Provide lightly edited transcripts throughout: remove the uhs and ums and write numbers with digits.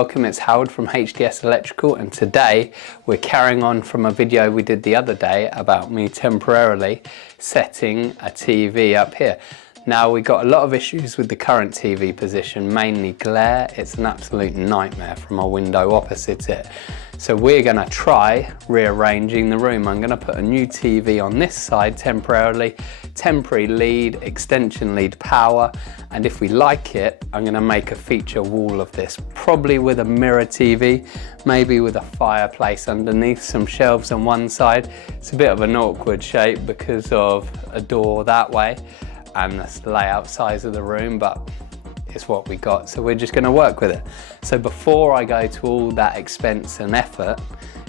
Welcome, it's Howard from HDS Electrical, and today we're carrying on from a video we did the other day about me temporarily setting a TV up here. Now, we got a lot of issues with the current TV position, mainly glare. It's an absolute nightmare from a window opposite it. So we're going to try rearranging the room. I'm going to put a new TV on this side temporarily, temporary lead, extension lead power, and if we like it, I'm going to make a feature wall of this, probably with a mirror TV, maybe with a fireplace underneath, some shelves on one side. It's a bit of an awkward shape because of a door that way and the layout size of the room, but it's what we got, so we're just going to work with it. So before I go to all that expense and effort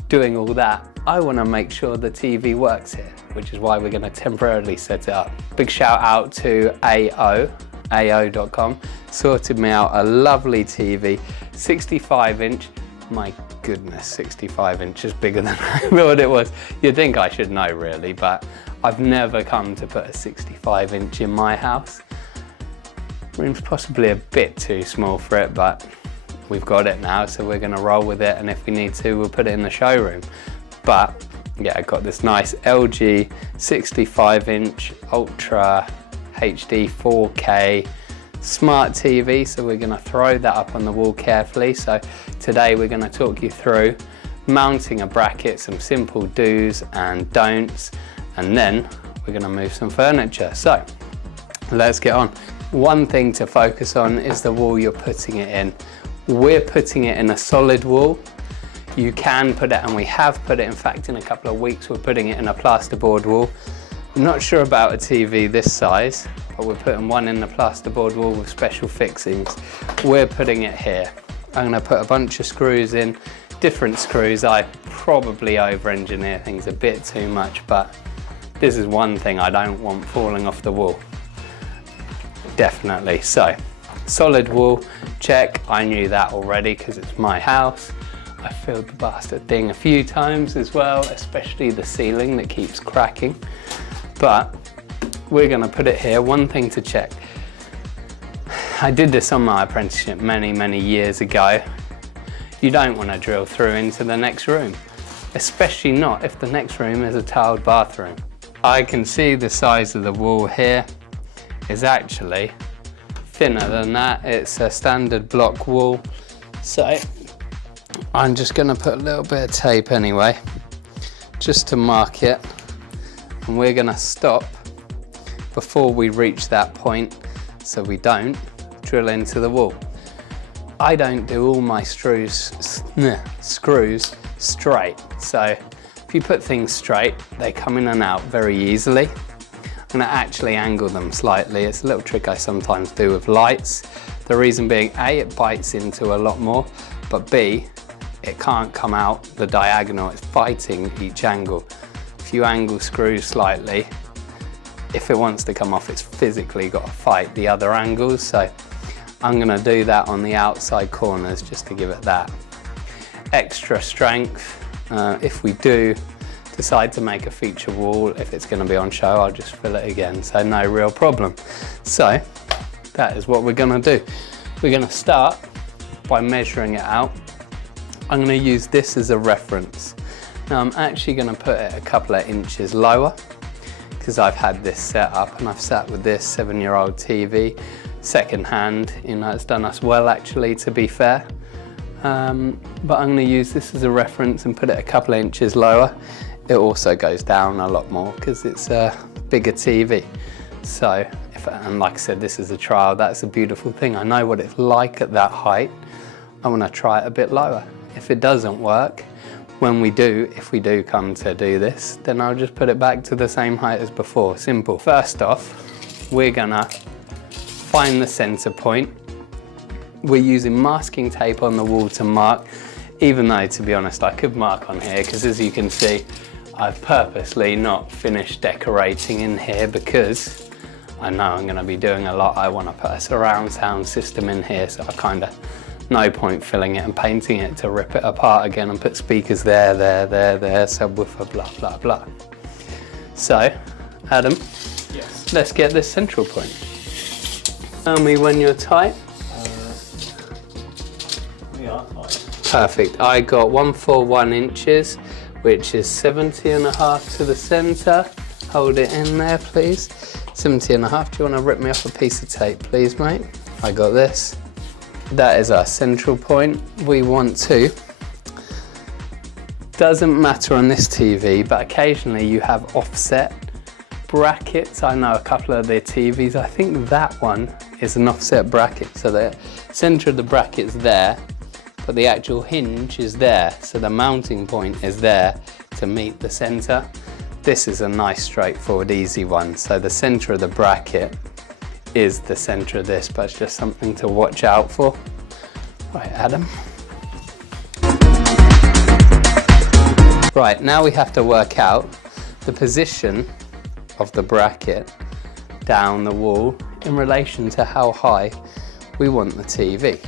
doing all that, I want to make sure the TV works here, which is why we're going to temporarily set it up. Big shout out to AO.com, sorted me out a lovely TV, 65-inch. My goodness, 65 inches bigger than I thought it was. You'd think I should know really, but I've never come to put a 65-inch in my house. Room's possibly a bit too small for it, but we've got it now, so we're going to roll with it, and if we need to, we'll put it in the showroom. But yeah, I got this nice LG 65-inch Ultra HD 4K smart TV, so we're going to throw that up on the wall carefully. So today we're going to talk you through mounting a bracket, some simple do's and don'ts, and then we're going to move some furniture. So let's get on. One thing to focus on is the wall you're putting it in. We're putting it in a solid wall. You can put it, and we have put it, in fact in a couple of weeks we're putting it in a plasterboard wall. I'm not sure about a TV this size, but we're putting one in the plasterboard wall with special fixings. We're putting it here. I'm going to put a bunch of screws in, different screws. I probably over-engineer things a bit too much, but this is one thing I don't want falling off the wall. Definitely. So, solid wall, check. I knew that already because it's my house. I filled the bastard thing a few times as well, especially the ceiling that keeps cracking. But we're going to put it here. One thing to check. I did this on my apprenticeship many years ago. You don't want to drill through into the next room, especially not if the next room is a tiled bathroom. I can see the size of the wall here is actually thinner than that. It's a standard block wall, so I'm just going to put a little bit of tape anyway just to mark it, and we're going to stop before we reach that point so we don't drill into the wall. I don't do all my screws straight, so if you put things straight they come in and out very easily. I'm going to actually angle them slightly. It's a little trick I sometimes do with lights. The reason being, A, it bites into a lot more, but B, it can't come out the diagonal. It's fighting each angle. If you angle screws slightly, if it wants to come off, it's physically got to fight the other angles. So I'm going to do that on the outside corners just to give it that extra strength. If we do decide to make a feature wall, if it's going to be on show, I'll just fill it again, so no real problem. So that is what we're going to do. We're going to start by measuring it out. I'm going to use this as a reference. Now I'm actually going to put it a couple of inches lower because I've had this set up and I've sat with this 7-year-old TV second hand. You know, it's done us well actually, to be fair. But I'm going to use this as a reference and put it a couple of inches lower. It also goes down a lot more because it's a bigger TV. So, and like I said, this is a trial. That's a beautiful thing. I know what it's like at that height. I want to try it a bit lower. If it doesn't work, if we do come to do this, then I'll just put it back to the same height as before. Simple. First off, we're gonna find the center point. We're using masking tape on the wall to mark, even though, to be honest, I could mark on here because, as you can see, I've purposely not finished decorating in here because I know I'm going to be doing a lot. I want to put a surround sound system in here, so I kind of, no point filling it and painting it to rip it apart again and put speakers there, subwoofer, blah, blah, blah. So, Adam, yes, let's get this central point. Tell me when you're tight. Yeah, Perfect. I got 141 inches, which is 70.5 to the center. Hold it in there, please. 70.5. Do you want to rip me off a piece of tape, please, mate? I got this. That is our central point. We want to, doesn't matter on this TV, but occasionally you have offset brackets. I know a couple of the TVs, I think that one is an offset bracket. So the center of the bracket's there, but the actual hinge is there. So the mounting point is there to meet the center. This is a nice, straightforward, easy one. So the center of the bracket is the center of this, but it's just something to watch out for. Right, Adam. Right, now we have to work out the position of the bracket down the wall in relation to how high we want the TV.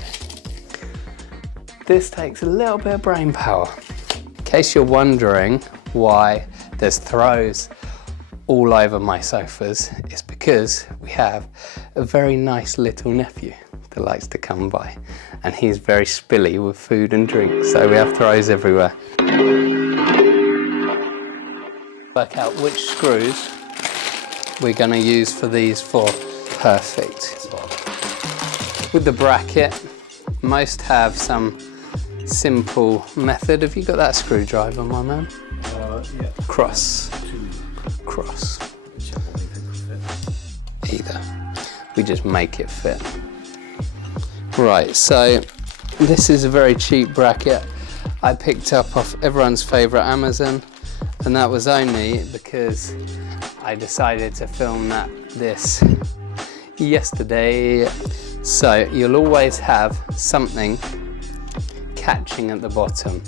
This takes a little bit of brain power. In case you're wondering why there's throws all over my sofas, it's because we have a very nice little nephew that likes to come by, and he's very spilly with food and drink, so we have throws everywhere. Work out which screws we're going to use for these four. Perfect. With the bracket, most have some simple method. Have you got that screwdriver, my man? Yeah. Cross. Cross. Either. We just make it fit. Right, so this is a very cheap bracket I picked up off everyone's favourite Amazon, and that was only because I decided to film this yesterday. So you'll always have something catching at the bottom,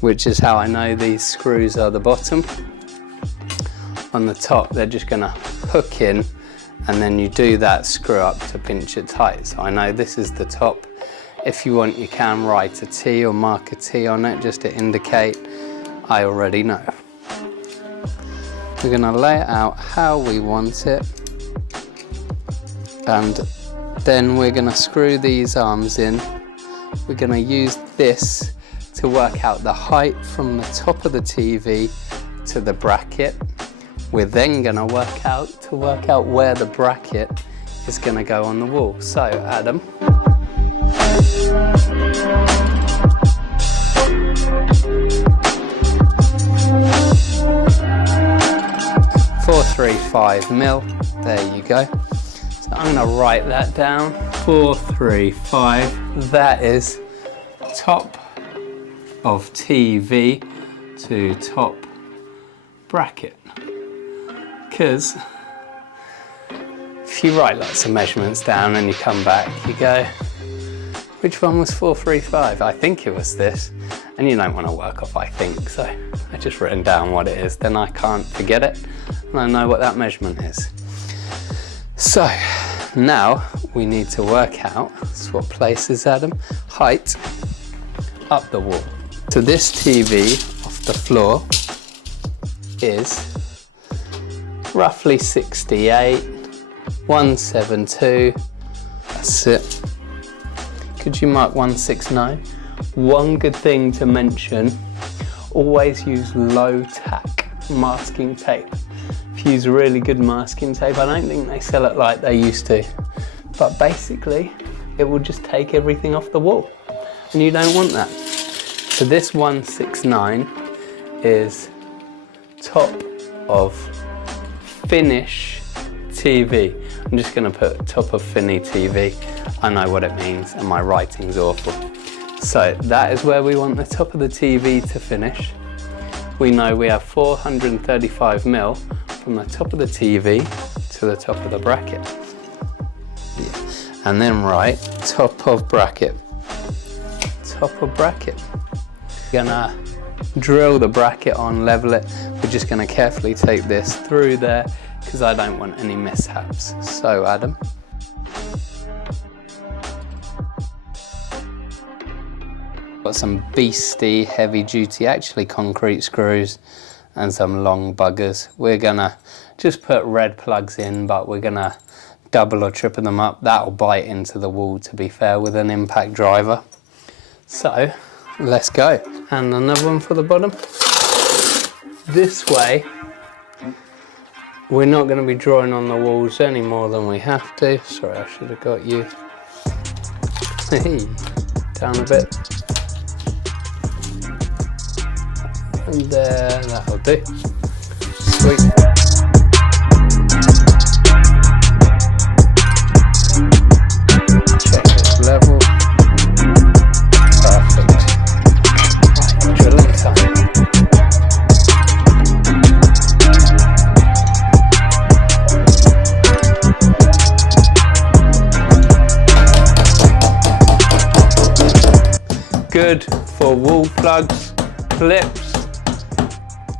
which is how I know these screws are the bottom. On the top, they're just going to hook in, and then you do that screw up to pinch it tight. So I know this is the top. If you want, you can write a T or mark a T on it just to indicate I already know. We're going to lay it out how we want it, and then we're going to screw these arms in. We're going to use this to work out the height from the top of the TV to the bracket. We're then going to work out where the bracket is going to go on the wall. So, Adam. $435mm. There you go. So I'm going to write that down. 435. That is top of TV to top bracket. Because if you write lots of measurements down and you come back, you go, which one was 435? I think it was this. And you don't want to work off I think, so I just written down what it is, then I can't forget it, and I know what that measurement is. So now we need to work out, swap places, Adam, height up the wall. So this TV off the floor is roughly 68, 172, that's it. Could you mark 169? One good thing to mention, always use low tack masking tape. If you use really good masking tape, I don't think they sell it like they used to, but basically it will just take everything off the wall, and you don't want that. So this 169 is top of finish TV. I'm just going to put top of Finny TV. I know what it means and my writing's awful. So that is where we want the top of the TV to finish. We know we have 435mm from the top of the TV to the top of the bracket. Yeah. And then write top of bracket. Top of bracket. Gonna drill the bracket on, level it. We're just gonna carefully take this through there because I don't want any mishaps. So Adam. Got some beastie, heavy duty, actually concrete screws and some long buggers. We're gonna just put red plugs in, but we're gonna double or triple them up. That'll bite into the wall, to be fair, with an impact driver. So let's go. And another one for the bottom. This way, we're not going to be drawing on the walls any more than we have to. Sorry, I should have got you. Down a bit. And there, that'll do. Sweet. Check it's level. Perfect. Right, drilling time. Good for wall plugs, clips,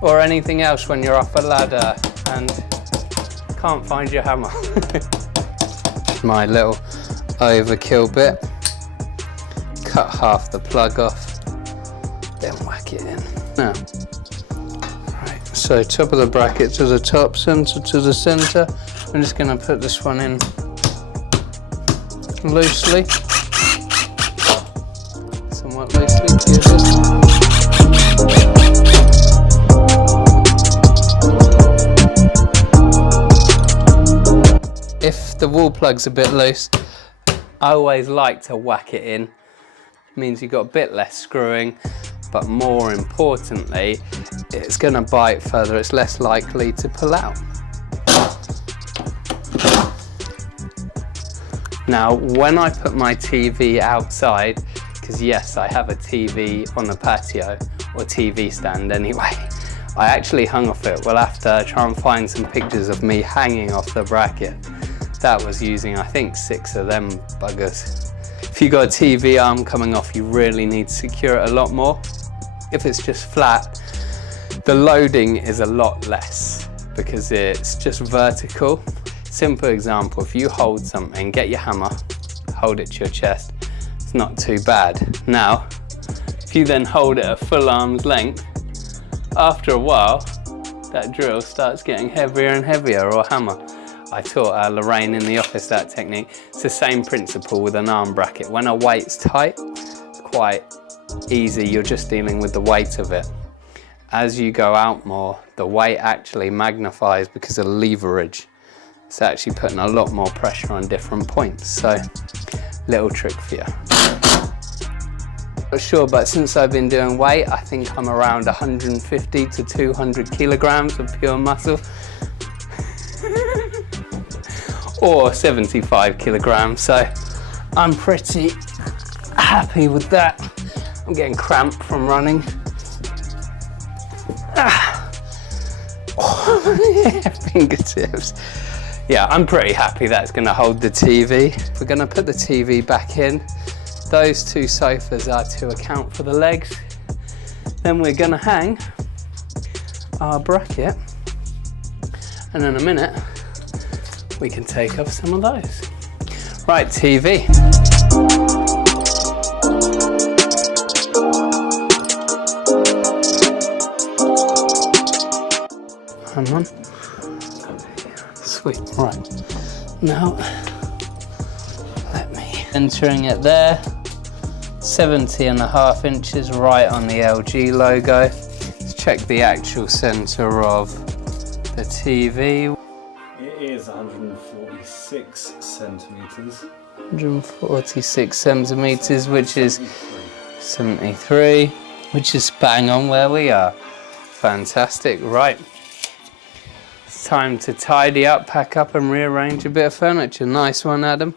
or anything else when you're up a ladder and can't find your hammer. My little overkill bit. Cut half the plug off, then whack it in. Now, right, so top of the bracket to the top, centre to the centre. I'm just going to put this one in loosely. Somewhat loosely, if the wall plug's a bit loose, I always like to whack it in. It means you've got a bit less screwing, but more importantly, it's going to bite further, it's less likely to pull out. Now, when I put my TV outside, because yes, I have a TV on the patio, or TV stand anyway, I actually hung off it. We'll have to try and find some pictures of me hanging off the bracket. That was using, I think, 6 of them buggers. If you've got a TV arm coming off, you really need to secure it a lot more. If it's just flat, the loading is a lot less because it's just vertical. Simple example, if you hold something, get your hammer, hold it to your chest, it's not too bad. Now, if you then hold it at full arm's length, after a while, that drill starts getting heavier and heavier, or hammer. I taught Lorraine in the office that technique. It's the same principle with an arm bracket. When a weight's tight, it's quite easy, you're just dealing with the weight of it. As you go out more, the weight actually magnifies because of leverage. It's actually putting a lot more pressure on different points. So, little trick for you. Not sure, but since I've been doing weight, I think I'm around 150 to 200 kilograms of pure muscle. Or 75 kilograms, so I'm pretty happy with that. I'm getting cramped from running. Oh, yeah, fingertips. Yeah, I'm pretty happy that's going to hold the TV. We're going to put the TV back in. Those 2 sofas are to account for the legs. Then we're going to hang our bracket, and in a minute we can take off some of those. Right, TV. Hang on. Sweet, right. Now, let me, entering it there, 70.5 inches right on the LG logo. Let's check the actual center of the TV. It is 146 centimeters. 146 centimeters, which is 73, which is bang on where we are. Fantastic, right. It's time to tidy up, pack up and rearrange a bit of furniture. Nice one, Adam.